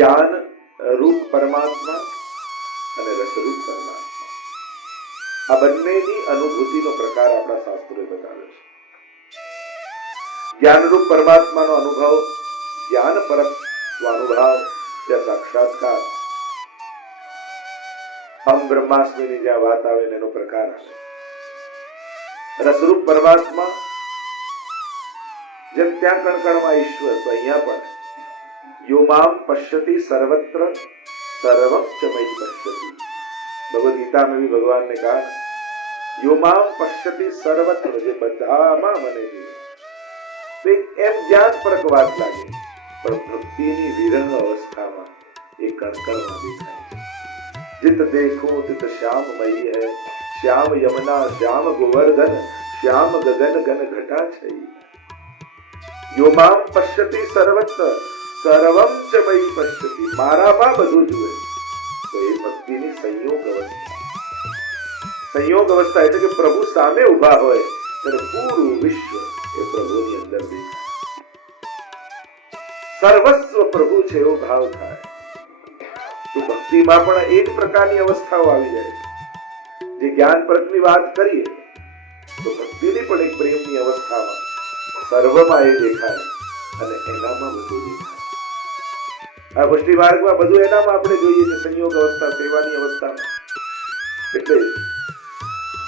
જ્ઞાન રૂપ પરમાત્મા અને રસરૂપ પરમાત્મા, આ બંનેની અનુભૂતિનો પ્રકાર આપણા શાસ્ત્રોએ બતાવ્યો છે. જ્ઞાનરૂપ પરમાત્માનો અનુભવ, જ્ઞાન પરક સ્વાનુભાવ યા સાક્ષાત્કાર, અહમ બ્રહ્માસ્મિની જ્યાં વાત આવે એનો પ્રકાર આવે. રસરૂપ પરમાત્મા જેમ ત્યાં કણકણમાં ઈશ્વર, તો અહીંયા પણ યો મામ પશ્યતિ સર્વત્ર સર્વમ ચ મયि પશ્યતિ. ભગવદ ગીતામાં भी ભગવાન ने कहा યો મામ પશ્યતિ સર્વત્ર, જે બધામાં મને જુએ. એમ જ્ઞાન પરક વાત લાગે, પણ ભક્તિની વિરંગ અવસ્થામાં એ કણકણમાં દેખાય છે. जित देखो तित श्याम मयि है, श्याम यमुना श्याम गोवर्धन, श्याम गगन गन घटा छई. यो माम पश्यति सर्वत्र सर्वम च मयि पश्यति, મારામાં બધું જુએ. તો એ ભક્તિની સંયોગ અવસ્થા. સંયોગ અવસ્થા એટલે કે પ્રભુ સામે ઉભા હોય ત્યારે પૂરું વિશ્વ એ પ્રભુની અંદર દેખાય, સર્વસ્વ પ્રભુ છે એવો ભાવ થાય. તો ભક્તિમાં પણ એક પ્રકારની અવસ્થાઓ આવી જાય છે. જે જ્ઞાન પરકની વાત કરીએ તો ભક્તિની પણ એક પ્રેમની અવસ્થામાં સર્વમાં એ દેખાય અને એનામાં બધું દેખાય. આ પુષ્ટિ માર્ગમાં બધું એનામાં આપણે જોઈએ છે, સંયોગ અવસ્થા, સેવાની અવસ્થામાં. એટલે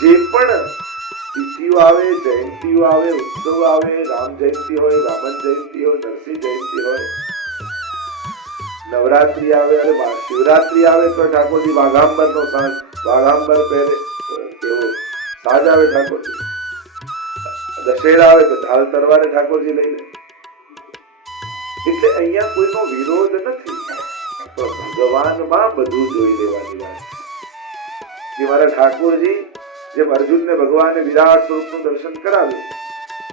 જે પણ તિથિઓ આવે, જયંતિઓ આવે, ઉત્સવ આવે, રામ જયંતિ હોય, વામન જયંતિ હોય, નરસિંહ જયંતિ હોય, નવરાત્રી આવે, અને શિવરાત્રી આવે તો ઠાકોરજી વાઘાંબર નો સાજ, વાઘાંબર પહેરે એવો સાજ આવે ઠાકોરજી. દશેરા આવે તો ઢાલ તરવારે ઠાકોરજી લઈ લે. એટલે અહીંયા કોઈનો વિરોધ નથી, તો ભગવાનમાં બધું જોઈ લેવાની વાત છે. મારા ઠાકોરજી જેમ અર્જુનને ભગવાને વિરાટ સ્વરૂપનું દર્શન કરાવ્યું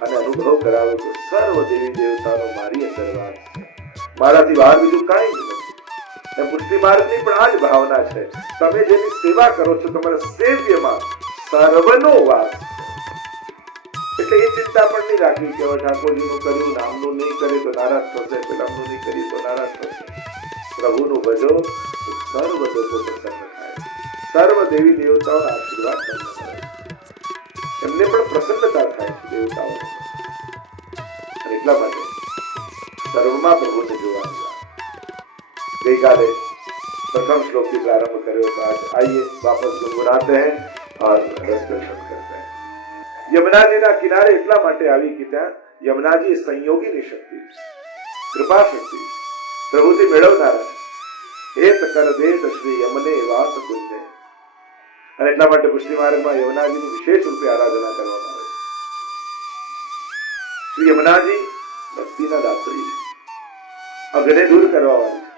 અને અનુભવ કરાવ્યો તો સર્વ દેવી દેવતાનો મારી અંદર વાસ છે, મારાથી બહાર બીજું કાંઈ જ નથી. પુષ્ટિ માર્ગની પણ આ જ ભાવના છે. તમે જેની સેવા કરો છો તમારા સેવ્યમાં સર્વનો વાસ. એટલે એ ચિંતા પણ નહીં રાખવી કે હવે ઠાકોરજીનું કર્યું, નામનું નહીં કરે તો નારાજ થશે, પેલામનું નહીં કરી તો નારાજ થશે. પ્રભુનું ભજો સર્વ લોકો પ્રસન્ન થાય, સર્વ દેવી દેવતાઓના આશીર્વાદ તમને મળે, એમને પણ પ્રસન્નતા થાય છે દેવતાઓ. એટલા માટે સર્વમાં પ્રભુને જોવાની વાત. ગઈકાલે प्रथम श्लोक से प्रारंभ करे तो आज आइए वापस गुनगुनाते हैं और रस दर्शन करते हैं. यमुनाजीના કિનારે એટલા માટે આવી કે ત્યાં યમુનાજી સંયોગીની શક્તિ છે, કૃપા શક્તિ, પ્રભુથી મેળવનારા છે. હેત કર દેત શ્રી યમને વાસ કુંજે. અને એટલા માટે પુષ્ટિ માર્ગમાં યમુનાજીની વિશેષ રૂપે આરાધના કરવામાં આવે છે. શ્રી યમુનાજી ભક્તિના દાત્રી છે, અઘને દૂર કરવા વાળી છે.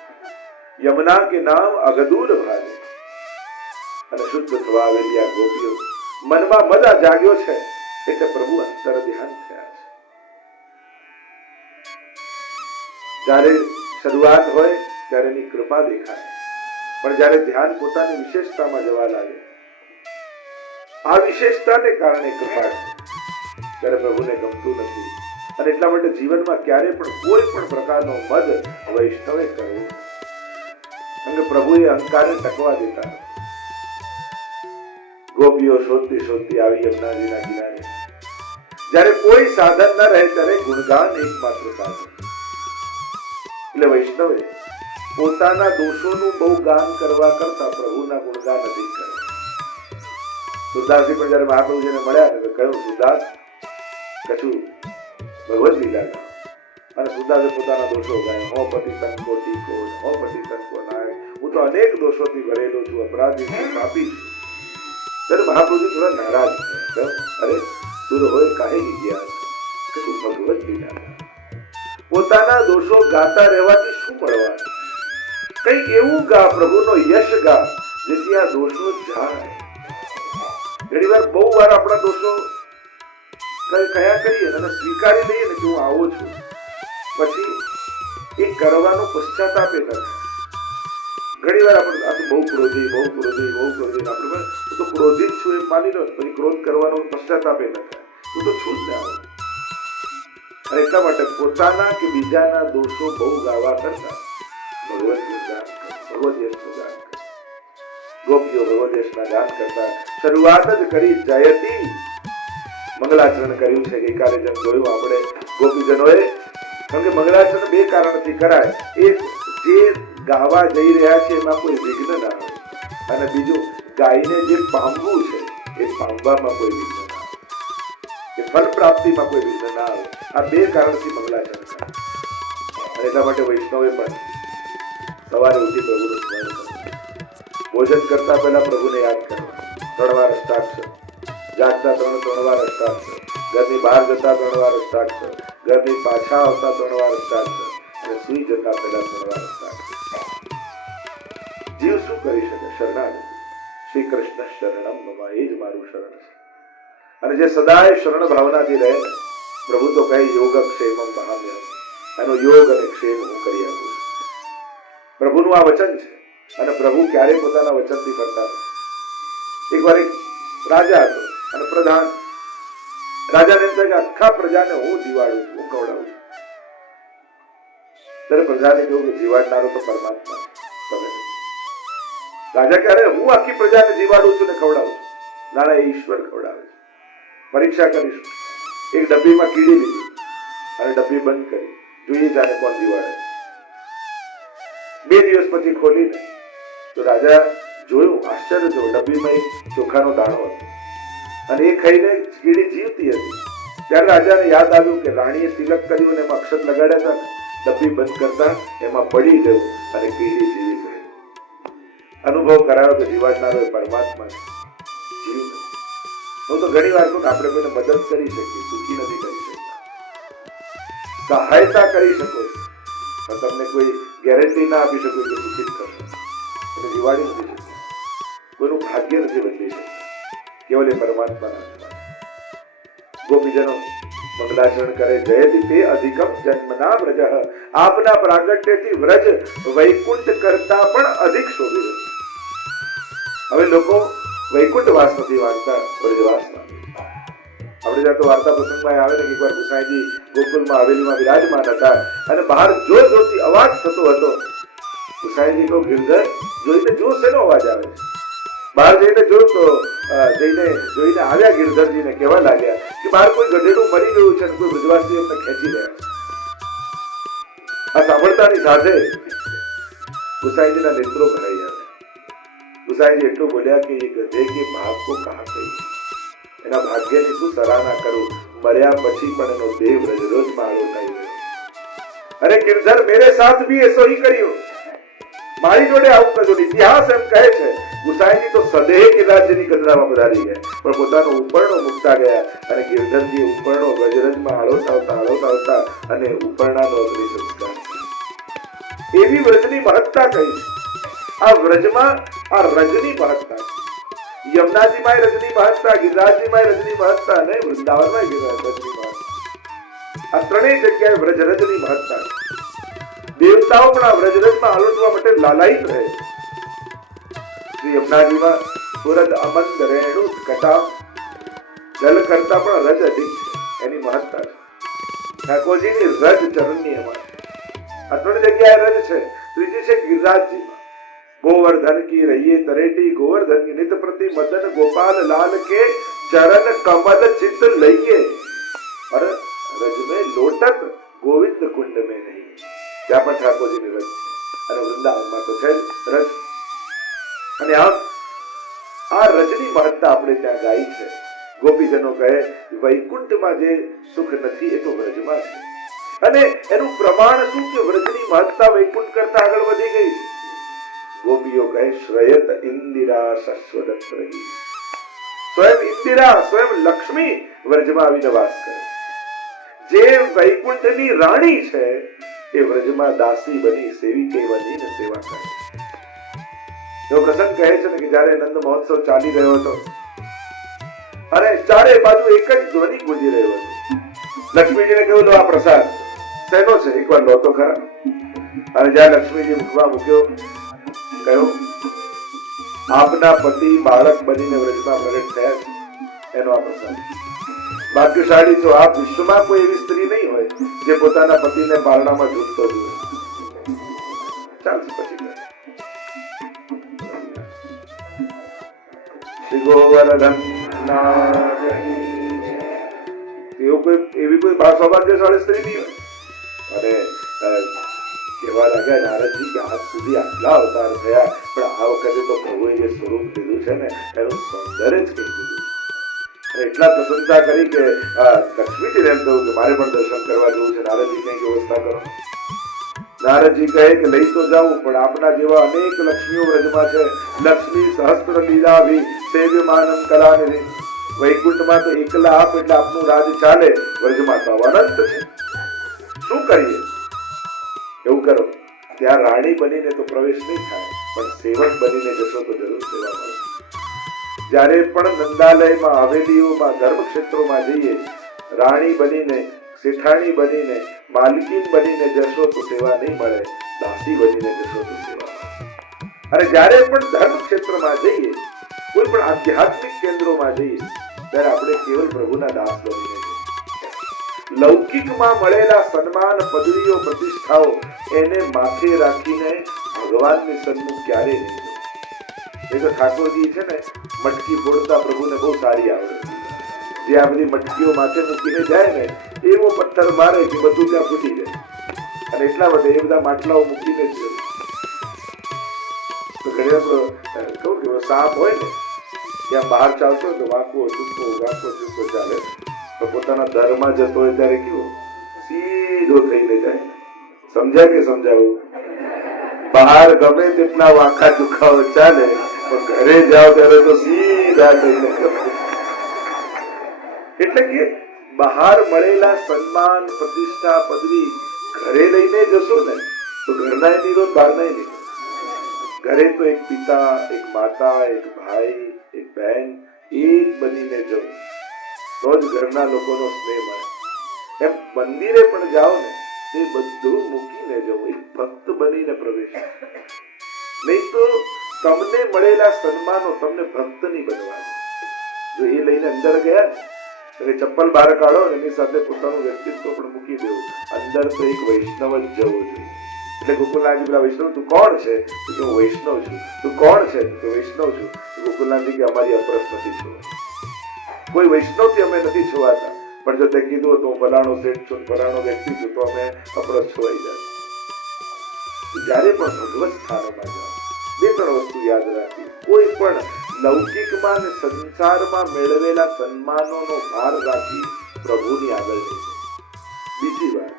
यमुना के नाम अगदूर भाले. અને શુદ્ધ થવા આવેલી આ ગોપીઓ મનમાં મજા જાગ્યો છે એટલે પ્રભુ અંતર ધ્યાન થયા છે. જ્યારે શરૂઆત હોય ત્યારે એની કૃપા દેખાય, પણ જ્યારે ધ્યાન પોતાની વિશેષતામાં જવા લાગે, આ વિશેષતાને કારણે કૃપા છે, ત્યારે પ્રભુને ગમતું નથી. અને એટલા માટે જીવનમાં ક્યારે પણ કોઈ પણ પ્રકારનો મદ વૈષ્ણવે કરવો, કારણ પ્રભુએ અહંકારને ટકવા દેતા. ગોપીઓ શોધતી શોધતી આવી યમુનાજીના કિનારે. જ્યારે કોઈ સાધન ન રહે ત્યારે ગુણગાન એકમાત્ર સાધન. એટલે વૈષ્ણવે પોતાના દોષોનું બહુ ગાન કરવા કરતા પ્રભુના ગુણગાન અધિક કરવા. સુરદાસજી પણ જયારે મહાપ્રભુજીને મળ્યા ને કહ્યું, સુરદાસ કશું ભગવદ લીલા ગાઓ. અને સુરદાસે પોતાના દોષો ગાય. હો પતિ તનકો ટીકો, હો પતિ તનકો નાય, હું તો અનેક દોષોથી ભરેલો છું, અપરાધી છું, પાપી છું. ત્યારે મહાપ્રભુજી થોડા નારાજ થયા. અરે તું હોય કાહે ગયા કે તું ભગવદ લીલા ગા. પોતાના દોષો ગાતા રહેવાથી શું મળવાનું? કંઈક એવું ગા, પ્રભુનો યશ ગા, જેથી આ દોષો જાય. ઘણી વાર બહુ વાર આપણા દોષો કયા કરીએ અને સ્વીકારી લઈએ ને કે હું આવો છું, પછી એ કરવાનો પશ્ચાતાપ ન થાય. ઘણી વાર આપણે આ તો બહુ ક્રોધી આપણે હું તો ક્રોધિત છું એ માની લો, પછી ક્રોધ કરવાનો પશ્ચાતાપ ન થાય. હું તો છું જ ને આવું. અને એટલા માટે પોતાના કે બીજાના દોષો બહુ ગાવા કરતા ભગવત ગાન ભગવત યશનું ગાન કરે. ગોપીઓ ભગવત યશના ગાન કરતા શરૂઆત જ કરી જયતી મંગલાચરણ કર્યું છે. ગઈકાલે જેમ જોયું આપણે ગોપીજનોએ, કારણ કે મંગલાચરણ બે કારણથી કરાય. એક, જે ગાવા જઈ રહ્યા છે એમાં કોઈ વિઘ્ન ના આવે, અને બીજું, ગાયને જે પામવું છે એ પામવામાં કોઈ વિઘ્ન ના આવે, એ ફળ પ્રાપ્તિમાં કોઈ વિઘ્ન ના આવે. આ બે કારણથી મંગલાચરણ કરે. અને એટલા માટે વૈષ્ણવે પણ સવારે ઉઠી પ્રભુનું સ્મરણ કરવું, ભોજન કરતા પહેલા પ્રભુને યાદ કરવા, 3 વાર અષ્ટાક્ષર, જાગતા 3 વાર અષ્ટાક્ષર, ઘરની બહાર જતા 3 વાર અષ્ટાક્ષર, ઘરની પાછા આવતા 3 વાર અષ્ટાક્ષર, અને સુઈ જતા પહેલા 3 વાર અષ્ટાક્ષર. જીવ શું કરી શકે? શરણાગતિ. શ્રી કૃષ્ણ શરણમ મમ, એ જ મારું શરણ છે. અને જે સદાય શરણ ભાવનાથી રહે, પ્રભુ તો કહે યોગ ક્ષેમમ મહામ્યમ, એનો યોગ અને ક્ષેમ હું કરી આપું છું. પ્રભુનું આ વચન છે, અને પ્રભુ ક્યારેય પોતાના વચનથી ફરતા નથી. એકવાર એક રાજા હતો અને પ્રધાન. રાજાને એમ થાય કે આખા પ્રજાને હું જીવાડું છું, હું ખવડાવું છું. ત્યારે પ્રજાને કહ્યું કે જીવાડનારો તો પરમાત્મા તમે. રાજા ક્યારે? હું આખી પ્રજાને જીવાડું છું ને ખવડાવું છું. ના, એ ઈશ્વર ખવડાવે છે. પરીક્ષા કરીશું. એક ડબ્બીમાં કીડી લીધી અને ડબ્બી બંધ કરી, જોઈએ જાણે કોણ જીવાડે. 2 દિવસ પછી ખોલીને તો રાજા જોયું, આશ્ચર્ય થયું, ડબ્બીમાં એક ચોખાનો દાણો હતો અને એ ખાઈને કીડી જીવતી હતી. ત્યારે રાજાને યાદ આવ્યું કે રાણીએ તિલક કર્યું અને એમાં અક્ષત લગાડ્યા હતા ને, ડબ્બી બંધ કરતા એમાં પડી ગયું અને કીડી જીવી ગઈ. અનુભવ કરાયો કે જીવાડનારો એ પરમાત્મા છે, જીવ નથી. હું તો ઘણી વાર કહું, આપણે કોઈને મદદ કરી શકીએ, સુખી નથી કરી શકતા. સહાયતા કરી શકો છો, પણ તમને કોઈ ગેરંટી ના આપી શકો કે સુખી જ થશે. એટલે જીવાડી નથી શકતા, કોઈનું ભાગ્ય નથી બદલી શકતા, કેવલ એ પરમાત્માના હાથમાં. ગોપીજનો મંગલાચરણ કરે. જયતિ તે અધિકમ જન્મના વ્રજ, આપના પ્રાગટ્યથી વ્રજ વૈકુંઠ કરતા પણ અધિક શોભી રહ્યું. હવે લોકો વૈકુંઠ વાસ નથી વાંચતા, વ્રજવાસમાં. આપણે ત્યાં તો વાર્તા પ્રસંગમાં આવે ને કે એકવાર ગુસાઈજી ગોકુલમાં હવેલીમાં વિરાજમાન હતા અને બહાર જોર જોરથી અવાજ થતો હતો. ગુસાઈજી કહો, ગિરધર જોઈને જો શેનો અવાજ આવે છે? બહાર જઈને જોયું તો જોઈને આવ્યા ગિરધરજીને કહેવા લાગ્યા કે બહાર કોઈ ગધેડું મરી ગયું છે અને કોઈ વ્રજવાસી એમને ખેંચી રહ્યા છે. આ સાંભળતાની સાથે ગુસાઈજીના નેત્રો ભરાઈ ગયા. ગુસાઈજી એટલું બોલ્યા કે એ ગધે કે ભાગ કો કહા કહી, એના ભાગ્યની શું સરાહના કરું, મર્યા પછી પણ એનો દેહ વ્રજરોજમાં આળોટાઈ ગયો. અરે ગિરધર, મેરે સાથ ભી એસો હી કર્યો, મારી જોડે આવું કરજો. ઇતિહાસ એમ કહે છે ગુસાઈજી તો સદેહ ગિરરાજની ગજરામાં પધારી ગયા, પણ પોતાનો ઉપરણો મૂકતા ગયા અને ગિરધરજી ઉપરણો વ્રજરજમાં આળોટાવતા અને ઉપરણાનો અગ્નિ સંસ્કાર. એવી વ્રજની મહત્તા કહી છે. આ વ્રજમાં આ રજની મહત્તા છે. યમુનાજીમાં રજની મહત્તા, ગિરિરાજજીમાં રજની મહત્તા અને વૃંદાવનમાં રજની મહત્તા. આ ત્રણેય જગ્યાએ વ્રજ રજની મહત્તા છે. દેવતાઓ પણ આ વ્રજરજમાં આલોટવા માટે લાલાયિત રહે છે. શ્રી યમુનાજીમાં સુરદ અમંદ રેણુ કટા, જલ કરતા પણ રજ અધિક છે, એની મહત્તા છે. ઠાકોરજીની રજ ચરણની એમાં આ 3 જગ્યાએ રજ છે. ત્રીજી છે ગિરિરાજજીમાં. गोवर्धन की रहिए तरेटी, गोवर्धन की नित प्रति मदन गोपाल लाल के चरण कमल चित लइए, और रज में लोटक गोविंद कुंड में नहीं. ત્યાં પણ ઠાકોરજીની રજ છે અને વૃંદાવનમાં તો છે રજ. અને આ રજની મહત્તા આપણે ત્યાં ગાઈ છે. ગોપીજનો કહે વૈકુંઠમાં જે સુખ નથી એ તો વ્રજમાં છે. અને એનું પ્રમાણ શું કે વ્રજની મહત્તા વૈકુંઠ કરતા આગળ વધી ગઈ છે. ગોપીઓ કહે શ્રયત ઇન્દિરા શશ્વદત્ત રહી. સ્વયં ઇન્દિરા, સ્વયં લક્ષ્મી વ્રજમાં આવીને વાસ કરે. જે વૈકુંઠની રાણી છે એ વ્રજમાં દાસી બની સેવિકે બનીને સેવા કરે. એવો પ્રસંગ કહે છે ને કે જયારે નંદ મહોત્સવ ચાલી રહ્યો હતો અને ચારે બાજુ એક જ ધ્વનિ ગુંજી રહ્યો હતો. લક્ષ્મીજીને કહ્યું લો આ પ્રસાદ શેનો છે, એકવાર લો તો ખરા. અને જ્યાં લક્ષ્મીજી મુખમાં મૂક્યો, કહ્યું આપના પતિ બાળક બનીને વ્રજમાં પ્રગટ થયા છે, એનો આ પ્રસાદ. ભાગ્યશાળી છો આપ, વિશ્વમાં કોઈ એવી સ્ત્રી નહીં હોય જે પોતાના પતિને બારણામાં ઝૂકતો જુએ. ચાલ ગોવર્ધન એવી કોઈ સૌભાગ્યશાળી સ્ત્રી નહીં હોય. અને કહેવા લાગ્યા નારદજી કે આજ સુધી આટલા અવતાર થયા પણ આ વખતે તો પ્રભુએ જે સ્વરૂપ લીધું છે ને એનું સૌંદર્ય જ કહી દીધું. એટલા પ્રશંસા કરી કે લક્ષ્મીજીને એમ કહ્યું કે મારે પણ દર્શન કરવા જવું છે. નારદજી કઈ વ્યવસ્થા કરો. નારદજી કહે કે લઈ તો જાઉં પણ આપના જેવા અનેક લક્ષ્મીઓ વ્રજમાં છે. લક્ષ્મી સહસ્ત્ર લીલાભી સેવ્યમાનમ કલાનિધિ. વૈકુંઠમાં તો એકલા આપ એટલે આપનું રાજ ચાલે. વ્રજમાં તો અનંત છે. શું કરીએ? એવું કરો, ત્યાં રાણી બનીને તો પ્રવેશ નહીં થાય પણ સેવક બનીને જશો તો જરૂર સેવા મળે. જ્યારે પણ નંદાલયમાં, હવેલીઓમાં, ધર્મક્ષેત્રોમાં જઈએ, રાણી બનીને, શેઠાણી બનીને, માલકીન બનીને જશો તો સેવા નહીં મળે. દાસી બનીને જશો તો સેવા મળે. અને જ્યારે પણ ધર્મક્ષેત્રમાં જઈએ, કોઈ પણ આધ્યાત્મિક કેન્દ્રોમાં જઈએ, ત્યારે આપણે કેવલ પ્રભુના દાસ બનીને જઈએ. લૌકિકમાં મળેલા સન્માન, પદવીઓ, પ્રતિષ્ઠાઓ એને માથે રાખીને ભગવાનની સન્મુખ ક્યારે નહીં જવું. એ તો ઠાકોરજી છે ને, મટકી ફોડતા પ્રભુને બહુ સારી આવડે. જે આ બધી મટકીઓ માથે મૂકીને જાય ને, એવો પથ્થર મારે કે બધું ત્યાં ફૂટી જાય. અને એટલા માટે એ બધા માટલાઓ મૂકીને જ ઘણી વાર કહું કે સાપ હોય ને, ત્યાં બહાર ચાલતો હોય તો વાંકો ચૂકો ચાલે, તો પોતાના દરમાં જતો હોય ત્યારે કેવો સીધો થઈને જાય. સમજ્યા કે સમજાવું? બહાર ગમે તેટલા વાંકા ચુકાઓ ચાલે પણ ઘરે જાઓ ત્યારે તો સીધા થઈને. એટલે કે બહાર મળેલા સન્માન, પ્રતિષ્ઠા, પદવી ઘરે લઈને જશો ને તો ઘરના નિરોધ, બહારના નિરોધ. ઘરે તો એક પિતા, એક માતા, એક ભાઈ, એક બહેન, એક બનીને જવું તો જ ઘરના લોકોનો સ્નેહ મળે. એમ મંદિરે પણ જાઓ ને, એ બધું મૂકીને જવું, એક ભક્ત બનીને પ્રવેશ. નહીં તો તમને મળેલા સન્માનો તમને ભક્ત નહીં બનવાનું. જો એ લઈને અંદર ગયા ને, ચપ્પલ બહાર કાઢો ને એની સાથે પોતાનું વ્યક્તિત્વ પણ મૂકી દેવું. અંદર તો એક વૈષ્ણવ જ જવું જોઈએ. એટલે ગોકુલનાથજી પેલા વૈષ્ણવ, તું કોણ છે? હું વૈષ્ણવ છું. તું કોણ છે? તો વૈષ્ણવ છું. ગોકુલનાથજી કે અમારી અપરસ નથી જોવા. કોઈ વૈષ્ણવથી અમે નથી છોવાતા, પણ જો તે કીધું તો હું ફલાણો શેઠ છું, ફલાણો વ્યક્તિ છું, તો અમે અપરસ છોવાઈ જાય. જ્યારે પણ ભગવત સ્થાનમાં જાઓ, બે ત્રણ વસ્તુ યાદ રાખી. કોઈ પણ લૌકિકમાં અને સંસારમાં મેળવેલા સન્માનોનો ભાર રાખી પ્રભુની આગળ જઈ. બીજી વાત,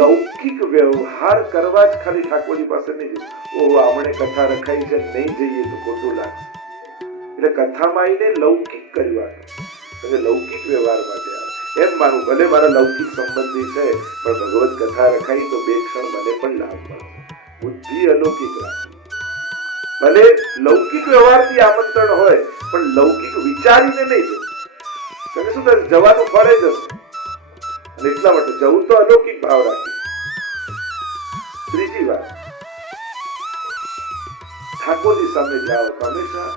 લૌકિક વ્યવહાર કરવા જ ખાલી ઠાકોરજી પાસે નહીં જવું. ઓહો, આપણે કથા રખાઈ છે, નહીં જઈએ તો ખોટું લાગશે. એટલે કથામાં આવીને લૌકિક કરવાનું, લૌકિક વ્યવહાર માટે આવે. એમ માનું ભલે મારા લૌકિક સંબંધી છે, પણ ભગવત કથા રખાઈ તો બે ક્ષણ મને પણ લાભ મળે. બુદ્ધિ અલૌકિક રાખે. ભલે લૌકિક વ્યવહારથી આમંત્રણ હોય, પણ લૌકિક વિચારીને નહીં જવું. તમે શું થશે? જવાનું ફળે જ હશે. અને એટલા માટે જવું તો અલૌકિક ભાવ રાખે. ત્રીજી વાત, ઠાકોરજી સામે જાઓ તો હંમેશા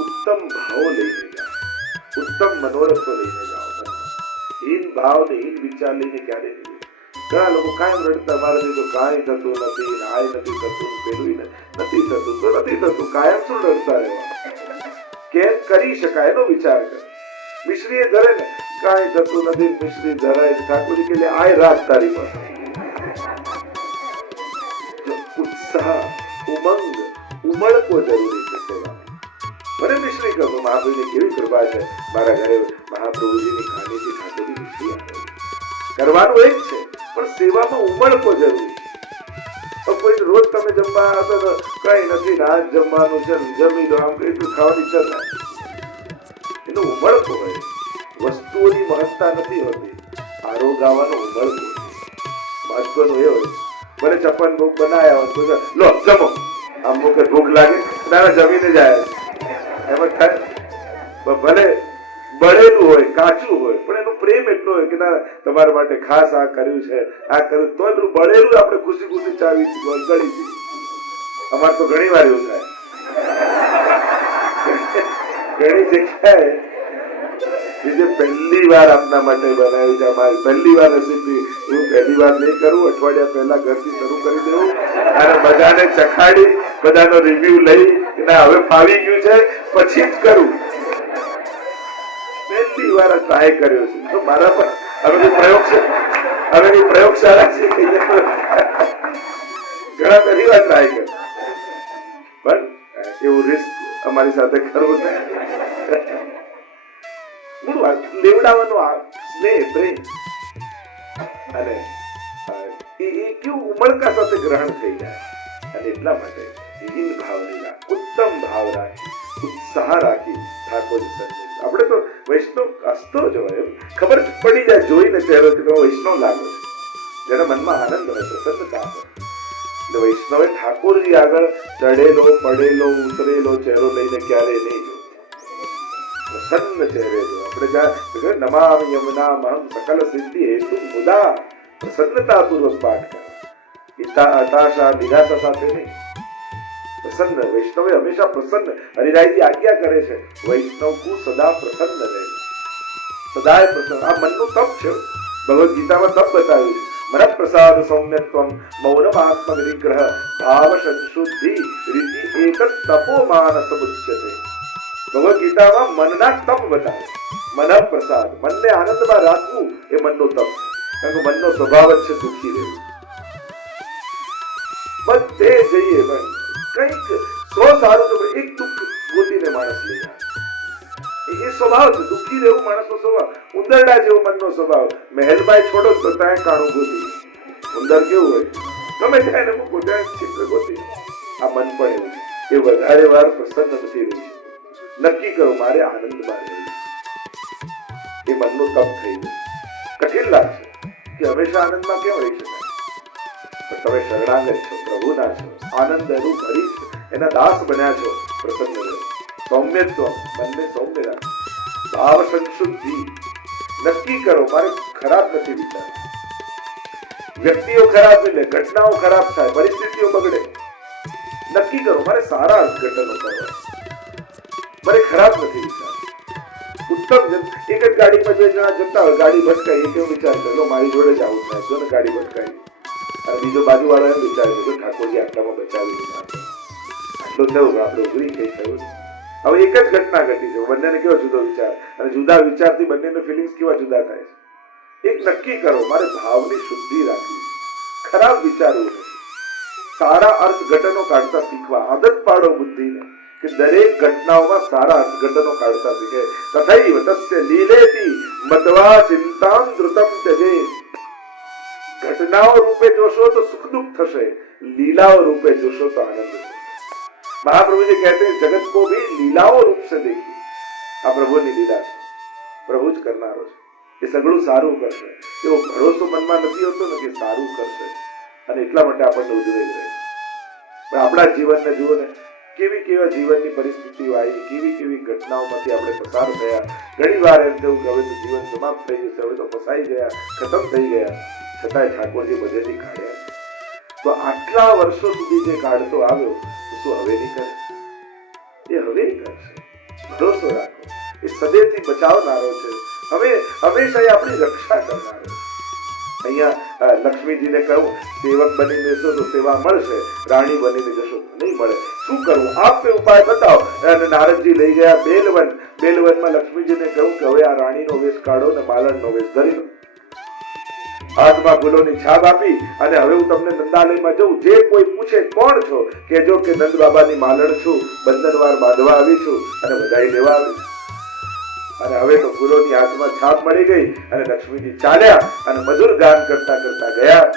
ઉત્તમ ભાવો લઈને જાઓ, ઉત્તમ મનોરથો લઈને જાઓ. હીન ભાવ ને હીન વિચાર લઈને ક્યારે નહીં. ઘણા લોકો કાયમ રડતા, મારાથી તો કાંઈ થતું નથી, આ નથી થતું, પેલું નથી થતું, તો નથી થતું. કાયમ શું રડતા રહેવા? કેમ કરી શકાય એનો વિચાર કર. મિશ્રી એ ધરે ને, કાંઈ થતું નથી, મિશ્રી ધરાય. ઠાકોરજી કે આય રાત તારી પાસે. ઉત્સાહ, ઉમંગ, ઉમળકો જરૂરી છે સેવા. મને મિશ્રી કહો, મહાપ્રભુની કેવી કૃપા છે, મારા ઘરે મહાપ્રભુજીની ખાણીથી ઠાકોરજી મિશ્રી આપે. કરવાનું એક છે, પણ સેવામાં ઉમળકો જરૂરી છે. કોઈ રોજ તમે જમવા આવતો તો કઈ નથી, આજ જમવાનું છે, જમી લો, આમ એટલું ખાવાની ઈચ્છા થાય. એનો ઉમળકો હોય. વસ્તુઓની મહત્તા નથી હોતી, આરોગાવાનો ઉમળકો મહત્વનું એ હોય. ભલે ચપ્પન ભૂખ બનાયા હોય, લો જમો, આમ મુખે ભૂખ લાગે ના જમીને જાય એમ થાય. ભલે બળેલું હોય, કાચું હોય, પણ એનો પ્રેમ એટલો હોય કે ના તમારા માટે ખાસ આ કર્યું છે, આ કર્યું, તો પેલું બળેલું આપણે ખુશી ખુશી ચાવી ગળી દઈએ. અમારે તો ઘણી વાર એવું થાય. ઘણી જગ્યાએ જે પહેલી વાર આપના માટે બનાવ્યું છે, અમારી પહેલી વાર રેસીપી, એવું પહેલી વાર નહીં કરવું. અઠવાડિયા પહેલા ઘરથી શરૂ કરી દેવું અને બધાને ચખાડી, બધાનો રિવ્યુ લઈ કે ના હવે ફાવી ગયું છે પછી જ કરું. પહેલી વાર ટ્રાય કર્યો છે તો મારા પર હવે પ્રયોગશાળા છે ઘણા પહેલી વાર ટ્રાય કર્યો પણ એવું રિસ્ક અમારી સાથે કરવું ને લેવડાવવાનો સ્નેહ પ્રેમ અને એ કેવું ઉમળકા સાથે ગ્રહણ થઈ જાય અને એટલા માટે હીન ભાવ નહીં રાખ, ઉત્તમ ભાવ રાખી, ઉત્સાહ રાખી ઠાકોરજી સન્નિધિ. આપણે તો વૈષ્ણવ હસતો જ હોય, ખબર પડી જાય જોઈને ચહેરો કે વૈષ્ણવ લાગે છે, જેના મનમાં આનંદ હોય, પ્રસન્નતા હોય. એટલે વૈષ્ણવે ઠાકોરજી આગળ ચડેલો પડેલો ઉતરેલો ચહેરો લઈને ક્યારે નહીં જો, પ્રસન્ન ચહેરે જો. આપણે નમામિ યમુનામહં સકલ સિદ્ધિ હેતુ મુદા, પ્રસન્નતા પૂર્વક પાઠ કરો, હતાશા નિરાશા સાથે નહીં. પ્રસન્ન વૈષ્ણવે હંમેશા પ્રસન્ન. હરિરાયજી આજ્ઞા કરે છે વૈષ્ણવ કુ સદા પ્રસન્ન રહે, સદાય પ્રસન્ન. આ મનનું તપ છે, ભગવદ ગીતામાં તપ બતાવ્યું છે. મન પ્રસાદ સૌમ્યત્વમ મૌનમ આત્મ વિનિગ્રહ ભાવ સંશુદ્ધિ રીતિ એક તપો માનસ મુચ્યતે. ભગવદ ગીતામાં મનના તપ બતાવે. મન પ્રસાદ, મનને આનંદમાં રાખવું એ મનનું તપ છે. કારણ કે મનનો સ્વભાવ જ છે દુઃખી રહેવું. બધે જઈએ પણ કંઈક સારું તો એક દુઃખ ગોતીને માણસ લઈ જાય. એ સ્વભાવ છે, દુઃખી રહેવું માણસનો સ્વભાવ. ઉંદરડા જેવો મનનો સ્વભાવ. મહેલમાં છોડો તો ત્યાં કાણું ગોતી. ઉંદર કેવું હોય, ગમે ત્યાં એને મૂકો ત્યાં ચિત્ર ગોતી. આ મન પણ એવું છે, એ વધારે વાર પ્રસન્ન નથી રહ્યું. નક્કી કરો મારે આનંદમાં રહેવું. એ મનનું તપ થઈ ગયું. કઠિન લાગશે કે હંમેશા આનંદમાં કેમ રહી શકાય, પણ તમે શરણાગત છો, પ્રભુના છો, આનંદ રૂપ હરી છો, એના દાસ બન્યા છો. પ્રસન્ન રહો, સૌમ્યત્વ, મનને સૌમ્ય રાખો, ભાવ સંશુદ્ધિ. નક્કી કરો મારે ખરાબ નથી વિચાર. વ્યક્તિઓ ખરાબ એટલે ઘટનાઓ ખરાબ થાય, પરિસ્થિતિઓ બગડે. નક્કી કરો મારે સારા અર્થઘટનો કરવા, મારે ખરાબ નથી વિચાર. ઉત્તમ. એક જ ગાડીમાં બે જણા જતા હોય, ગાડી ભટકાઈ, એક એવો વિચાર કર્યો મારી જોડે જ આવું થાય, જો ને ગાડી ભટકાઈ. અને બીજો બાજુ વાળો એમ વિચાર કર્યો ઠાકોરજી આટલામાં બચાવી દીધા, આટલું થયું આપણે ઉઘરી કઈ થયું. હવે એક જ ઘટના ઘટી છે, બંનેને કેવો જુદો વિચાર, અને જુદા વિચારથી બંનેનો ફિલિંગ્સ કેવા જુદા થાય છે. એક નક્કી કરો મારે ભાવની શુદ્ધિ રાખવી, ખરાબ વિચારવું નથી, સારા અર્થઘટનો કાઢતા શીખવા. આદત પાડો બુદ્ધિને કે દરેક ઘટનાઓમાં સારા અર્થઘટનો કાઢતા શીખે. તથૈવ તસ્ય લીલેતિ મત્વા ચિંતામ ધૃતમ ત્યજેત. ઘટનાઓ રૂપે જોશો તો સુખ દુઃખ થશે, लीलाओं रूपे जोशो तो आनंद है। महाप्रभु जी कहते हैं जगत को भी लीलाओं रूप से देखिए. આ પ્રભુની લીલા છે, પ્રભુ જ કરનારો છે. એ સગળું સારું કરશે, એવો ભરોસો મનમાં નથી હોતો ને કે સારું કરશે, અને એટલા માટે આપણને ઉજવેલ રહે. પણ આપણા જીવનને જુઓ ને, કેવી કેવા જીવનની પરિસ્થિતિઓ આવી, કેવી કેવી ઘટનાઓમાંથી આપણે પસાર થયા. ઘણી વાર એમ થયું કે હવે તો જીવન સમાપ્ત થઈ જશે, હવે તો ફસાઈ ગયા, ખતમ થઈ ગયા, છતાંય ઠાકોરજી બધેથી કાઢ્યા. તો આટલા વર્ષો સુધી જે કાઢતો આવ્યો તો શું હવે નહીં કરે? એ હવે કરશે. ભરોસો રાખો, એ સદેથી બચાવનારો છે. હવે હંમેશા એ આપણી રક્ષા કરનારો છે. અહીંયા લક્ષ્મીજીને કહ્યું સેવક બનીને જશો તો સેવા મળશે, રાણી બનીને જશો નહીં મળે. શું કરવું? આપે ઉપાય બતાવો. અને નારદજી લઈ ગયા બેલવન. બેલવનમાં લક્ષ્મીજીને કહ્યું કે હવે આ રાણીનો વેશ કાઢો ને માલણનો વેશ ધરી લો. હાથમાં ફૂલોની છાપ આપી અને હવે હું તમને નંદાલયમાં જઉં, જે કોઈ પૂછે કોણ છો, કહેજો કે નંદ બાબાની માલણ છું, બંધનવાર બાંધવા આવી છું અને બધાઈ લેવા આવી છું. અને હવે તો ફૂલોની હાથમાં છાપ મળી ગઈ અને લક્ષ્મીજી ચાલ્યા અને મધુર ગાન કરતા કરતા ગયા.